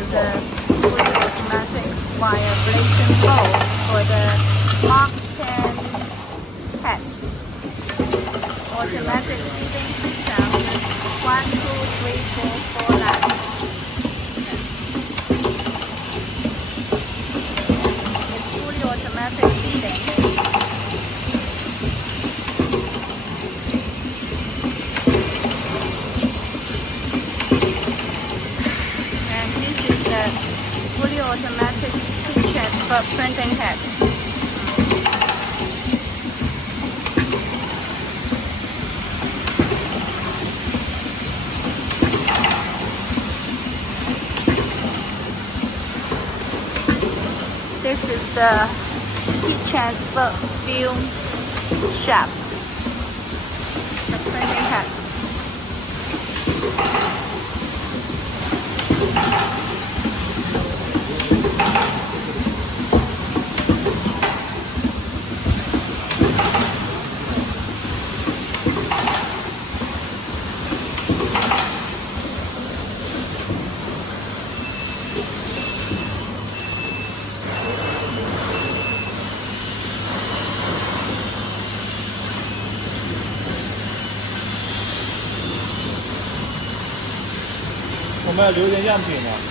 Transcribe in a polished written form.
with a fully automatic vibration bowl for the Mark 10 head. Automatic feeding system, 1, 2, 3, 4, 4 lines. It's fully automatic feeding. And this is the fully automatic kitchen for printing head. This is the kitchen film shaft, the printing head.我们要留点样品呢。